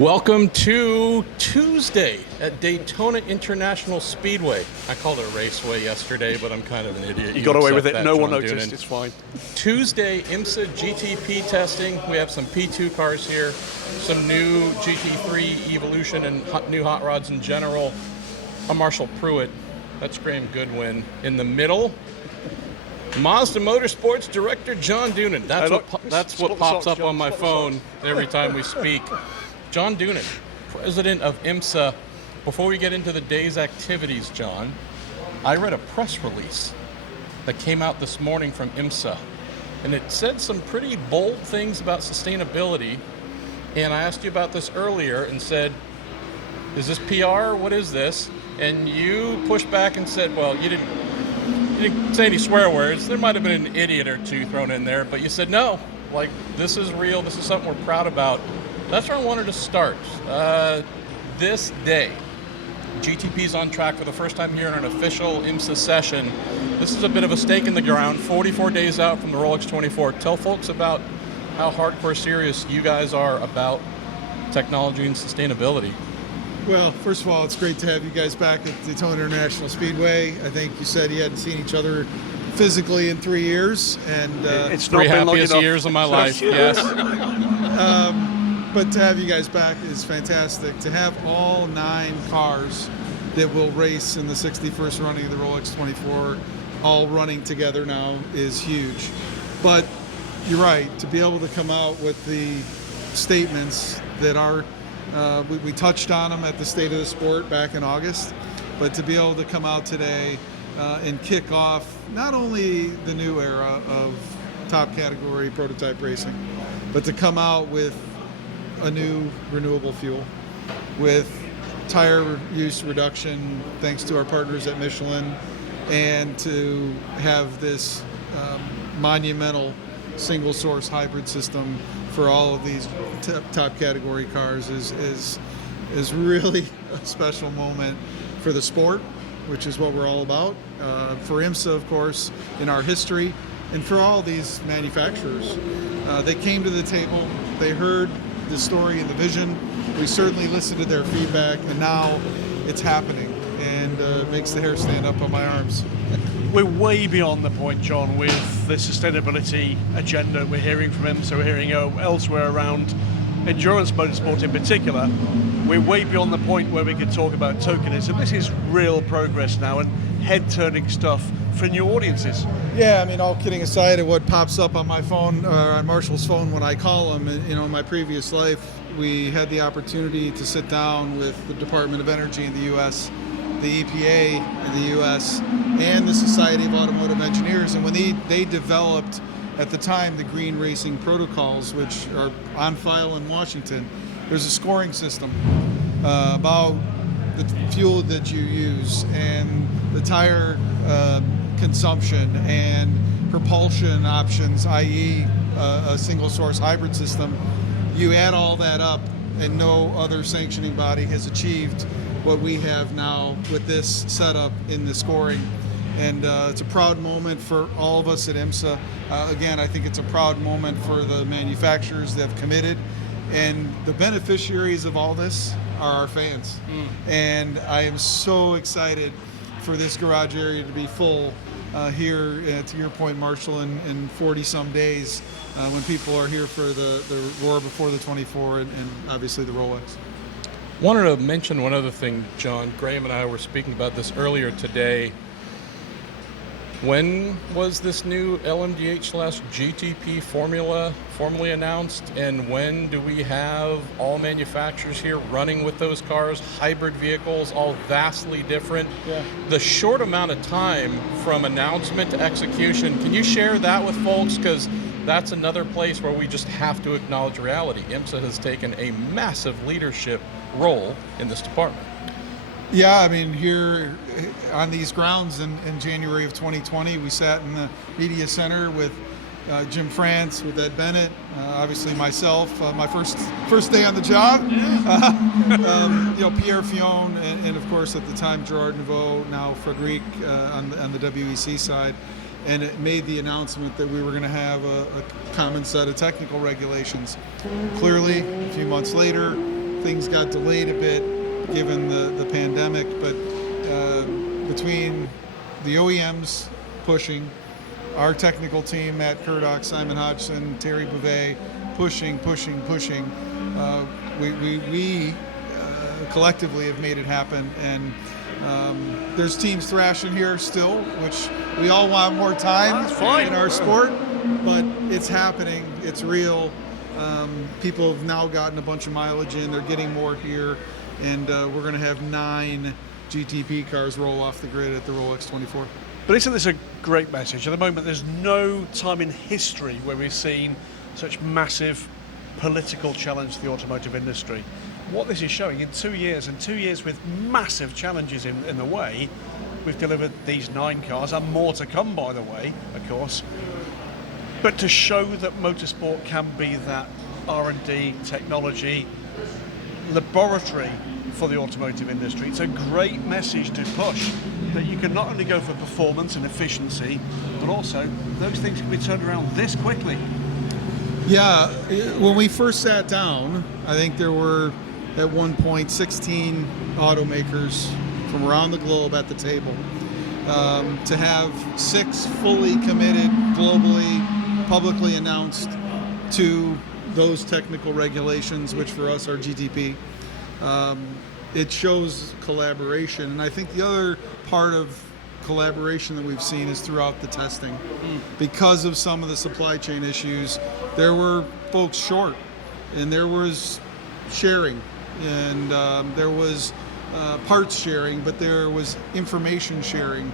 Welcome to Tuesday at Daytona International Speedway. I called it a raceway yesterday, but I'm kind of an idiot. You got away with it. That, No John one noticed. Doonan. It's fine. Tuesday, IMSA GTP testing. We have some P2 cars here, some new GT3 Evolution and new hot rods in general. I'm Marshall Pruett. That's Graham Goodwin. In the middle, Mazda Motorsports Director John Doonan. That's what pops up on my phone every time we speak. John Doonan, president of IMSA. Before we get into the day's activities, John, I read a press release that came out this morning from IMSA, and it said some pretty bold things about sustainability. And I asked you about this earlier and said, is this PR? What is this? And you pushed back and said, well, you didn't say any swear words. There might have been an idiot or two thrown in there, but you said, no, like, this is real. This is something we're proud about. That's where I wanted to start. This day, GTP's on track for the first time here in an official IMSA session. This is a bit of a stake in the ground, 44 days out from the Rolex 24. Tell folks about how hardcore serious you guys are about technology and sustainability. Well, first of all, it's great to have you guys back at Daytona International Speedway. I think you said you hadn't seen each other physically in 3 years, and it's three happiest years of my life. Yes. But to have you guys back is fantastic. To have all 9 cars that will race in the 61st running of the Rolex 24 all running together now is huge. But you're right, to be able to come out with the statements that are, we touched on them at the State of the Sport back in August, but to be able to come out today and kick off not only the new era of top category prototype racing, but to come out with a new renewable fuel with tire use reduction thanks to our partners at Michelin, and to have this monumental single source hybrid system for all of these top category cars is really a special moment for the sport, which is what we're all about, for IMSA, of course, in our history, and for all these manufacturers. They came to the table, they heard the story and the vision. We certainly listened to their feedback, and now it's happening, and it makes the hair stand up on my arms. We're way beyond the point, John, with the sustainability agenda we're hearing from IMSA, we're hearing elsewhere around endurance motorsport in particular. We're way beyond the point where we can talk about tokenism. This is real progress now, and head-turning stuff for new audiences. Yeah, I mean, all kidding aside, at what pops up on my phone, on Marshall's phone when I call him, in my previous life, we had the opportunity to sit down with the Department of Energy in the U.S., the EPA in the U.S., and the Society of Automotive Engineers. And when they developed, at the time, the green racing protocols, which are on file in Washington, there's a scoring system about the fuel that you use and the tire consumption and propulsion options, i.e. a single source hybrid system. You add all that up, and no other sanctioning body has achieved what we have now with this setup in the scoring. And it's a proud moment for all of us at IMSA. Again, I think it's a proud moment for the manufacturers that have committed, and the beneficiaries of all this are our fans. And I am so excited for this garage area to be full here, to your point, Marshall, in 40-some days when people are here for the Roar before the 24 and obviously the Rolex. Wanted to mention one other thing, John. Graham and I were speaking about this earlier today. When was this new LMDH/GTP formula formally announced, and when do we have all manufacturers here running with those cars, hybrid vehicles, all vastly different? Yeah. The short amount of time from announcement to execution, can you share that with folks? Because that's another place where we just have to acknowledge reality. IMSA has taken a massive leadership role in this department. Yeah, I mean, here on these grounds in January of 2020, we sat in the media center with Jim France, with Ed Bennett, obviously myself, my first day on the job, Pierre Fion, and of course at the time Gerard Nouveau, now Frederic on the WEC side, and it made the announcement that we were going to have a common set of technical regulations. Clearly, a few months later, things got delayed a bit given the pandemic, but between the OEMs pushing, our technical team, Matt Curdock, Simon Hodgson, Terry Bouvet, pushing, we collectively have made it happen. And there's teams thrashing here still, which we all want more time in our sport, but it's happening, it's real. People have now gotten a bunch of mileage in, they're getting more here, and we're going to have 9 GTP cars roll off the grid at the Rolex 24. But isn't this a great message? At the moment, there's no time in history where we've seen such massive political challenge to the automotive industry. What this is showing, in 2 years, and 2 years with massive challenges in the way, we've delivered these 9 cars, and more to come, by the way, of course. But to show that motorsport can be that R&D, technology, laboratory for the automotive industry, it's a great message to push, that you can not only go for performance and efficiency, but also those things can be turned around this quickly. Yeah, when we first sat down, I think there were at one point 16 automakers from around the globe at the table. To have 6 fully committed, globally, publicly announced to those technical regulations, which for us are GTP, it shows collaboration. And I think the other part of collaboration that we've seen is throughout the testing. Because of some of the supply chain issues, there were folks short, and there was sharing, and there was parts sharing, but there was information sharing.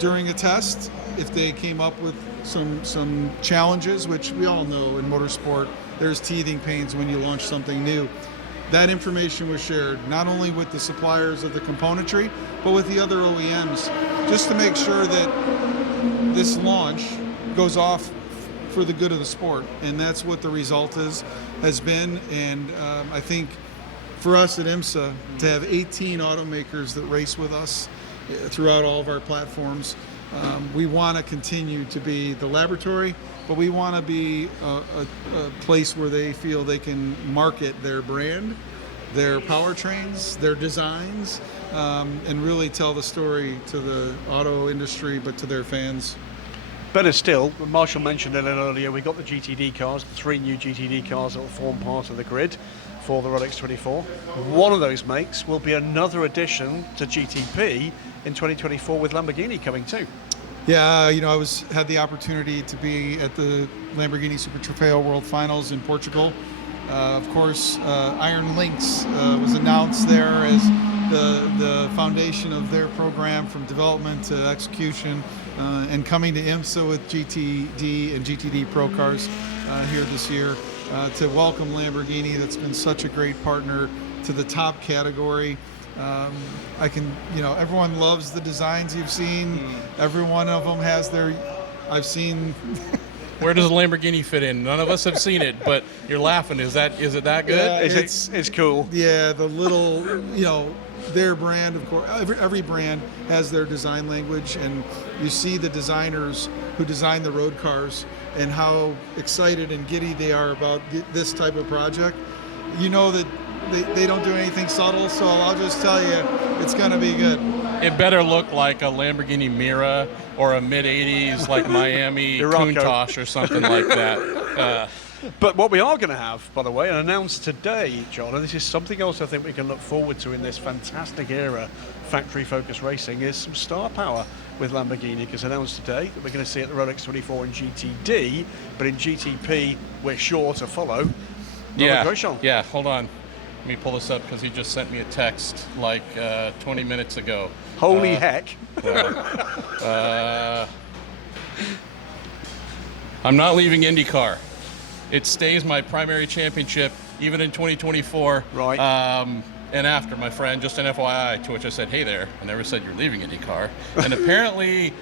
During a test, if they came up with some challenges, which we all know in motorsport, there's teething pains when you launch something new. That information was shared not only with the suppliers of the componentry, but with the other OEMs, just to make sure that this launch goes off for the good of the sport. And that's what the result has been. And I think for us at IMSA, to have 18 automakers that race with us throughout all of our platforms, we want to continue to be the laboratory, but we want to be a place where they feel they can market their brand, their powertrains, their designs, and really tell the story to the auto industry, but to their fans. Better still, Marshall mentioned it earlier, we got the GTD cars, the 3 new GTD cars that will form part of the grid for the Rolex 24. One of those makes will be another addition to GTP in 2024 with Lamborghini coming too. Yeah, I had the opportunity to be at the Lamborghini Super Trofeo World Finals in Portugal. Of course, Iron Lynx was announced there as the foundation of their program from development to execution, and coming to IMSA with GTD and GTD Pro cars here this year to welcome Lamborghini. That's been such a great partner to the top category. Everyone loves the designs you've seen. Every one of them has I've seen. Where does a Lamborghini fit in? None of us have seen it, but you're laughing. Is it that good? Yeah, it's cool. Yeah, the little, their brand, of course, every brand has their design language, and you see the designers who design the road cars and how excited and giddy they are about this type of project. You know that they don't do anything subtle, so I'll just tell you, it's going to be good. It better look like a Lamborghini Mira or a mid-'80s like Miami Countach or something like that. But what we are going to have, by the way, and announced today, John, and this is something else I think we can look forward to in this fantastic era, factory-focused racing, is some star power with Lamborghini, because announced today that we're going to see it at the Rolex 24 in GTD, but in GTP we're sure to follow. Yeah, hold on. Let me pull this up because he just sent me a text like 20 minutes ago. Holy heck. I'm not leaving IndyCar. It stays my primary championship even in 2024. Right. And after, my friend, just an FYI, to which I said, hey there, I never said you're leaving IndyCar. And apparently,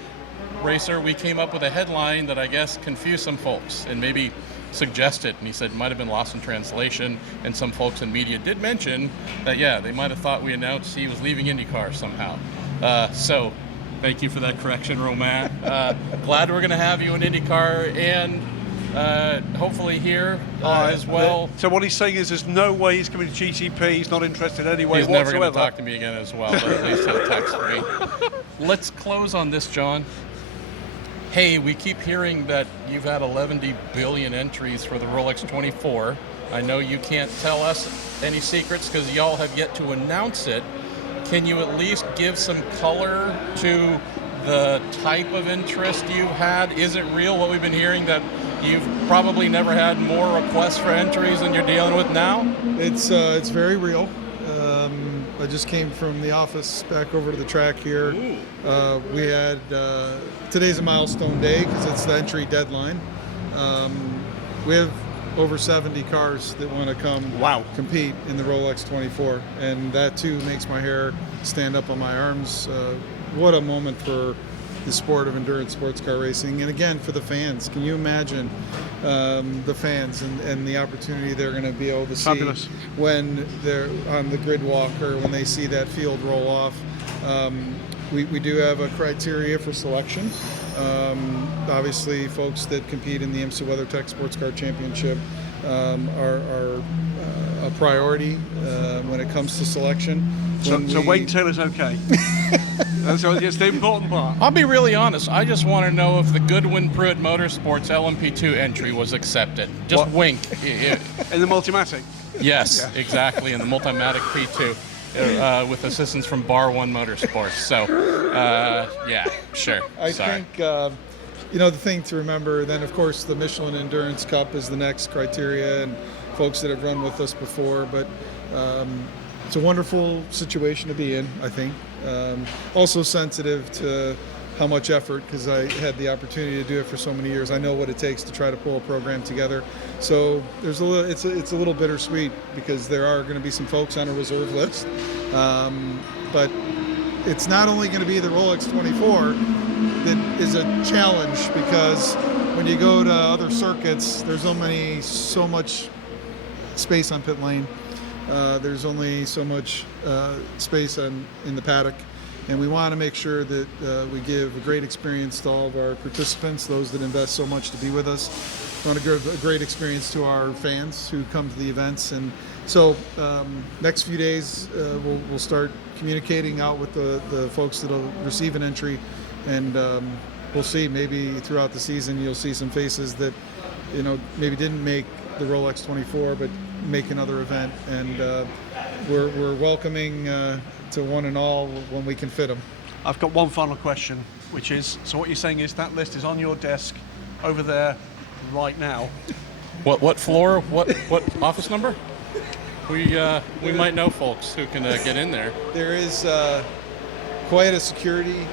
RACER, we came up with a headline that I guess confused some folks and maybe suggested, and he said it might have been lost in translation, and some folks in media did mention that, yeah, they might have thought we announced he was leaving IndyCar somehow. So thank you for that correction, Romain. Glad we're going to have you in IndyCar, and hopefully here Alright, as well. So what he's saying is there's no way he's coming to GTP. He's not interested anyway He's never whatsoever. going to talk to me again as well, but at least he'll text me. Let's close on this, John. Hey, we keep hearing that you've had 11 billion entries for the Rolex 24. I know you can't tell us any secrets because y'all have yet to announce it. Can you at least give some color to the type of interest you had? Is it real what we've been hearing, that you've probably never had more requests for entries than you're dealing with now? It's very real. I just came from the office back over to the track here. We had today's a milestone day because it's the entry deadline. We have over 70 cars that want to come compete in the Rolex 24, and that too makes my hair stand up on my arms. What a moment for the sport of endurance sports car racing, and again for the fans. Can you imagine the fans and the opportunity they're going to be able to see when they're on the grid walk or when they see that field roll off? We do have a criteria for selection. Obviously, folks that compete in the IMSA WeatherTech Sports Car Championship are a priority when it comes to selection. So Wayne Taylor's okay. That's the important part. I'll be really honest. I just want to know if the Goodwin Pruett Motorsports LMP2 entry was accepted. Just wink. In the Multimatic? Yes, exactly, in the Multimatic P2 with assistance from Bar 1 Motorsports. So, yeah, sure. I think, the thing to remember, then, of course, the Michelin Endurance Cup is the next criteria, and folks that have run with us before, but it's a wonderful situation to be in, I think. Also sensitive to how much effort, because I had the opportunity to do it for so many years. I know what it takes to try to pull a program together. So there's it's a little bittersweet because there are going to be some folks on a reserve list. But it's not only going to be the Rolex 24 that is a challenge, because when you go to other circuits, there's only so much space on pit lane. There's only so much space in the paddock, and we want to make sure that we give a great experience to all of our participants, those that invest so much to be with us. We want to give a great experience to our fans who come to the events, and so next few days we'll start communicating out with the folks that'll receive an entry, and we'll see, maybe throughout the season you'll see some faces that maybe didn't make the Rolex 24 but make another event, and we're welcoming to one and all when we can fit them. I've got one final question, which is, so what you're saying is that list is on your desk over there right now? What floor? What office number? We might know folks who can get in there. There is quite a security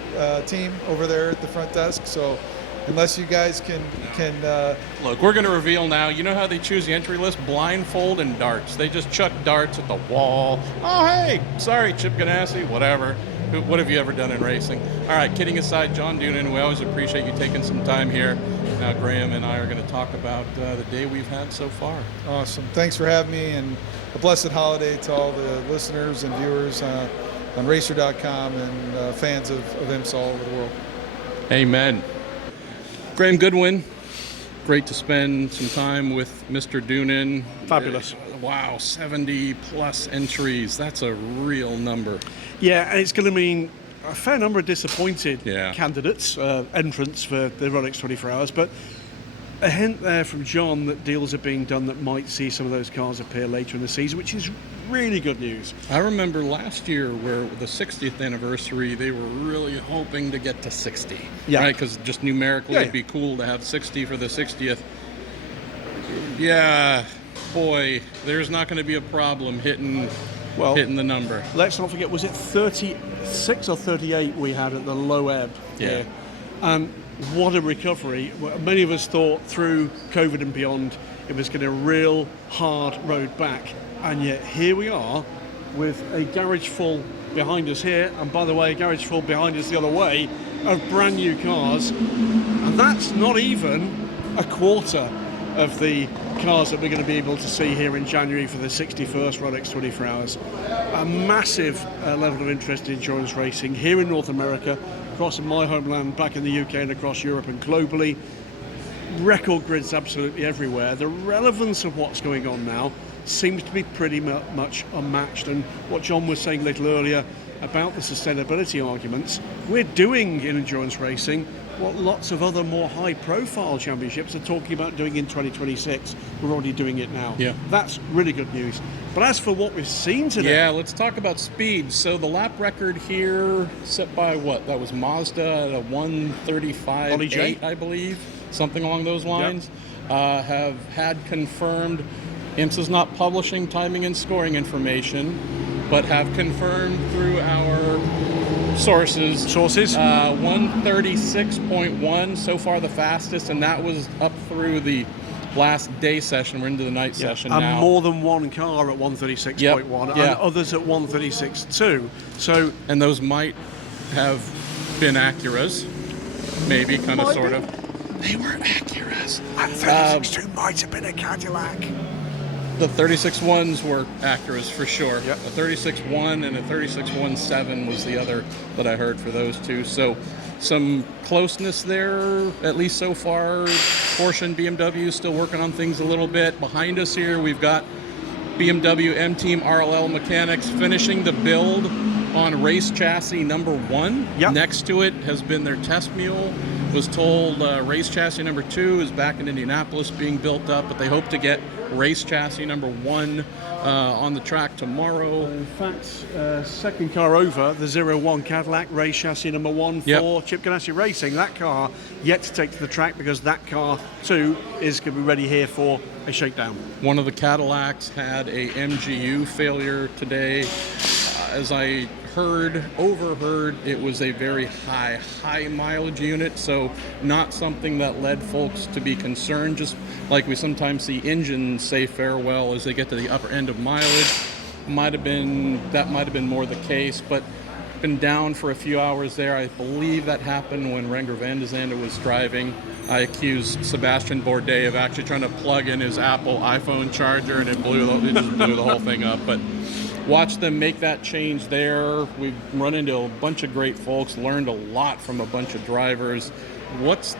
team over there at the front desk, so unless you guys can Look, we're going to reveal now. You know how they choose the entry list? Blindfold and darts. They just chuck darts at the wall. Oh, hey, sorry, Chip Ganassi, whatever. What have you ever done in racing? All right, kidding aside, John Doonan, we always appreciate you taking some time here. Now Graham and I are going to talk about the day we've had so far. Awesome. Thanks for having me, and a blessed holiday to all the listeners and viewers on RACER.com and fans of IMSA all over the world. Amen. Graham Goodwin, great to spend some time with Mr. Doonan. Fabulous. Wow, 70 plus entries. That's a real number. Yeah, and it's going to mean a fair number of disappointed candidates, entrants for the Rolex 24 Hours, but a hint there from John that deals are being done that might see some of those cars appear later in the season, which is really good news. I remember last year where the 60th anniversary, they were really hoping to get to 60, right? Because just numerically it'd be cool to have 60 for the 60th. Yeah, boy, there's not going to be a problem hitting the number. Let's not forget, was it 36 or 38 we had at the low ebb? Yeah. And what a recovery. Many of us thought through COVID and beyond it was going to be a real hard road back. And yet here we are with a garage full behind us here, and by the way, a garage full behind us the other way, of brand new cars. And that's not even a quarter of the cars that we're going to be able to see here in January for the 61st Rolex 24 Hours. A massive level of interest in endurance racing here in North America, across my homeland, back in the UK and across Europe and globally. record grids absolutely everywhere. The relevance of what's going on now seems to be pretty much unmatched. And what John was saying a little earlier about the sustainability arguments, we're doing in endurance racing what lots of other more high-profile championships are talking about doing in 2026. We're already doing it now. Yeah. That's really good news. But as for what we've seen today... Yeah, let's talk about speed. So the lap record here set by what? That was Mazda at a 1:35.8, I believe. Something along those lines. Yep. Have had confirmed, IMSA's not publishing timing and scoring information, but have confirmed through our sources 136.1 so far, the fastest, and that was up through the last day session. We're into the night session and now. More than one car at 136.1 and others at 136.2. So, and those might have been Acuras, maybe, kind of, sort of. They were Acuras. And 36.2 might have been a Cadillac. The 36.1s were Acuras for sure. Yep. A 36.1 and a 36.17 was the other that I heard for those two. So some closeness there, at least so far. Porsche BMW still working on things a little bit. Behind us here, we've got BMW M-Team RLL Mechanics finishing the build on race chassis number 1. Yep. Next to it has been their test mule. Was told race chassis number 2 is back in Indianapolis being built up, but they hope to get race chassis number 1 on the track tomorrow. In fact, second car over, the 01 Cadillac, race chassis number 1 for Chip Ganassi Racing. That car yet to take to the track because that car too is going to be ready here for a shakedown. One of the Cadillacs had a MGU failure today. As I overheard, it was a very high mileage unit, so not something that led folks to be concerned, just like we sometimes see engines say farewell as they get to the upper end of mileage. That might have been more the case, but been down for a few hours there. I believe that happened when Renger van de Zande was driving. I accused Sebastian Bourdais of actually trying to plug in his Apple iPhone charger, and it just blew the whole thing up. But watch them make that change there. We've run into a bunch of great folks, learned a lot from a bunch of drivers.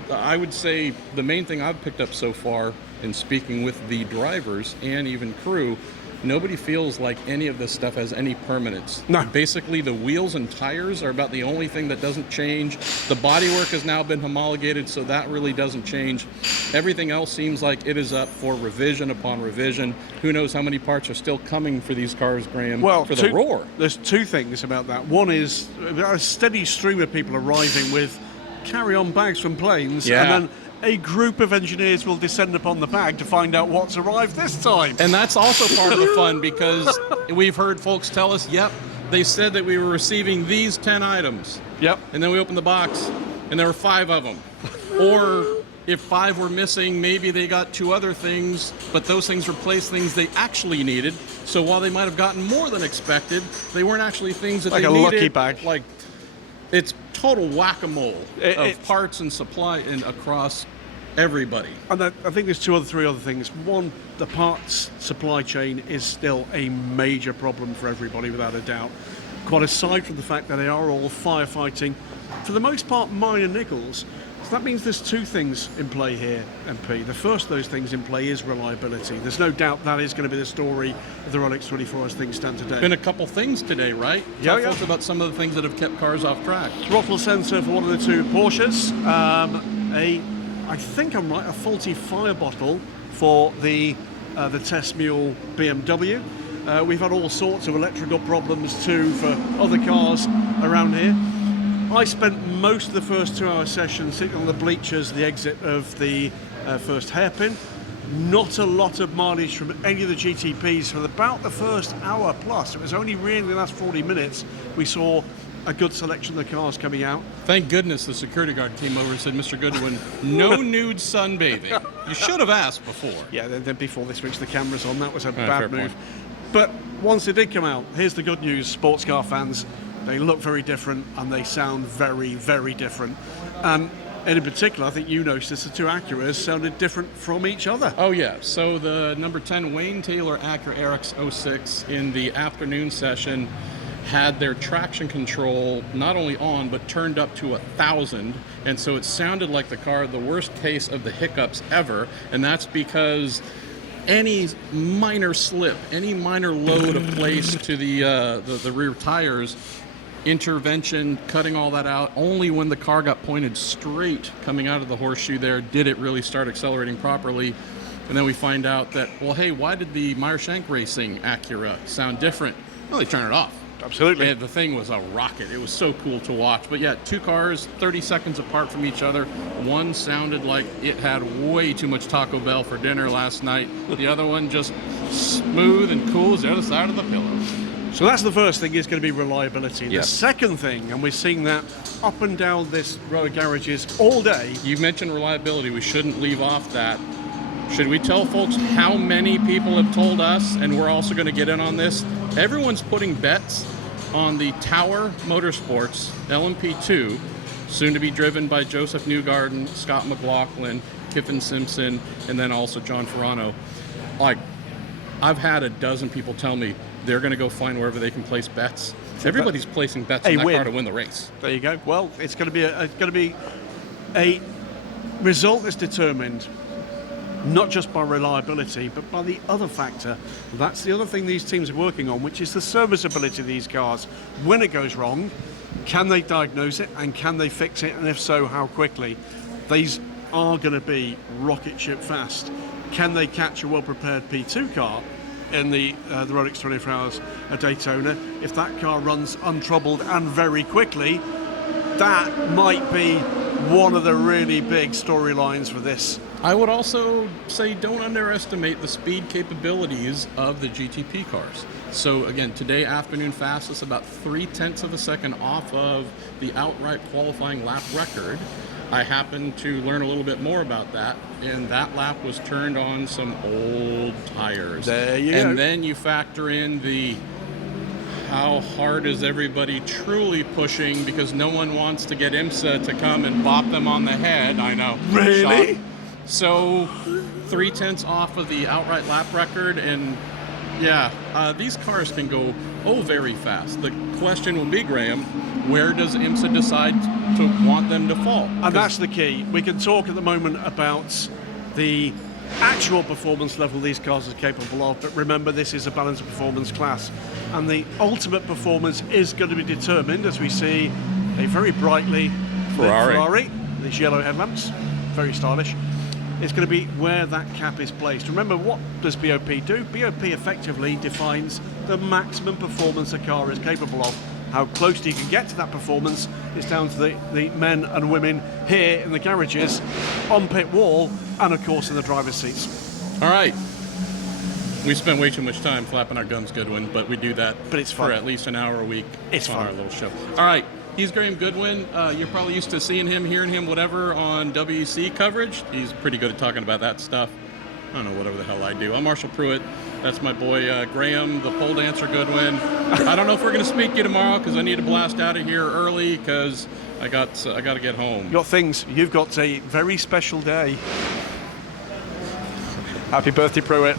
I would say the main thing I've picked up so far in speaking with the drivers and even crew, nobody feels like any of this stuff has any permanence. No. Basically, the wheels and tires are about the only thing that doesn't change. The bodywork has now been homologated, so that really doesn't change. Everything else seems like it is up for revision upon revision. Who knows how many parts are still coming for these cars, Graham, for the Roar. There's two things about that. One is a steady stream of people arriving with carry-on bags from planes, and then a group of engineers will descend upon the bag to find out what's arrived this time. And that's also part of the fun, because we've heard folks tell us, they said that we were receiving these 10 items. Yep. And then we opened the box, and there were 5 of them. Or if 5 were missing, maybe they got 2 other things, but those things replaced things they actually needed. So while they might have gotten more than expected, they weren't actually things that they needed. Like a lucky bag. Like, it's total whack-a-mole of parts and supply and across everybody. And I think there's 3 other things. One, the parts supply chain is still a major problem for everybody, without a doubt. Quite aside from the fact that they are all firefighting, for the most part, minor nickels. So that means there's 2 things in play here, MP. The first of those things in play is reliability. There's no doubt that is going to be the story of the Rolex 24 as things stand today. Been a couple things today, right? Yeah. Talk about some of the things that have kept cars off track. Throttle sensor for one of the 2 Porsches. I think I'm right, a faulty fire bottle for the test mule BMW. We've had all sorts of electrical problems too for other cars around here. I spent most of the first 2-hour session sitting on the bleachers, the exit of the first hairpin. Not a lot of mileage from any of the GTPs for about the first hour plus. It was only really the last 40 minutes we saw a good selection of the cars coming out. Thank goodness the security guard came over and said, Mr. Goodwin, no nude sunbathing. You should have asked before. Yeah, then before they switched the cameras on, that was a bad move. Point. But once they did come out, here's the good news, sports car fans. They look very different and they sound very, very different. And in particular, I think you noticed the 2 Acuras sounded different from each other. Oh, yeah. So the number 10 Wayne Taylor Acura RX 06 in the afternoon session had their traction control not only on but turned up to 1,000, and so it sounded like the car had the worst case of the hiccups ever, and that's because any minor slip, any minor load of place to the rear tires, intervention, cutting all that out, only when the car got pointed straight coming out of the horseshoe there did it really start accelerating properly. And then we find out that, well, hey, why did the Meyer-Shank Racing Acura sound different? Well, they turned it off. Absolutely. And the thing was a rocket. It was so cool to watch. But yeah, two cars 30 seconds apart from each other. One sounded like it had way too much Taco Bell for dinner last night. The other one just smooth and cool as the other side of the pillow. So that's the first thing, is going to be reliability. Yes. The second thing, and we're seeing that up and down this row of garages all day. You mentioned reliability. We shouldn't leave off that. Should we tell folks how many people have told us, and we're also going to get in on this? Everyone's putting bets on the Tower Motorsports LMP2, soon to be driven by Joseph Newgarden, Scott McLaughlin, Kiffin Simpson, and then also John Ferrano. Like, I've had a dozen people tell me they're going to go find wherever they can place bets. Everybody's placing bets on that car to win the race. There you go. Well, it's going to be a result that's determined not just by reliability, but by the other factor. That's the other thing these teams are working on, which is the serviceability of these cars. When it goes wrong, can they diagnose it, and can they fix it, and if so, how quickly? These are going to be rocket ship fast. Can they catch a well-prepared P2 car in the Rolex 24 Hours at Daytona? If that car runs untroubled and very quickly, that might be one of the really big storylines for this. I would also say don't underestimate the speed capabilities of the GTP cars. So again, today afternoon fastest about 0.3 of a second off of the outright qualifying lap record. I happened to learn a little bit more about that, and that lap was turned on some old tires. There you go. And then you factor in the how hard is everybody truly pushing, because no one wants to get IMSA to come and bop them on the head. I know. Really? Shock. So 0.3 off of the outright lap record, and yeah, these cars can go very fast. The question will be, Graham, where does IMSA decide to want them to fall? And that's the key. We can talk at the moment about the actual performance level these cars are capable of, but remember, this is a balanced performance class, and the ultimate performance is going to be determined, as we see a very brightly lit Ferrari, these yellow headlamps, very stylish. It's going to be where that cap is placed. Remember, what does BOP do? BOP effectively defines the maximum performance a car is capable of. How close you can get to that performance is down to the men and women here in the garages, on pit wall, and of course in the driver's seats. All right. We spend way too much time flapping our gums, Goodwin, but we do that But it's fun. for at least an hour a week. It's on fun. our little show. All right. He's Graham Goodwin. You're probably used to seeing him, hearing him, whatever, on WEC coverage. He's pretty good at talking about that stuff. I don't know, whatever the hell I do. I'm Marshall Pruett. That's my boy Graham, the pole dancer Goodwin. I don't know if we're going to speak to you tomorrow, because I need to blast out of here early, because I got to get home. You've got things. You've got a very special day. Happy birthday, Pruett.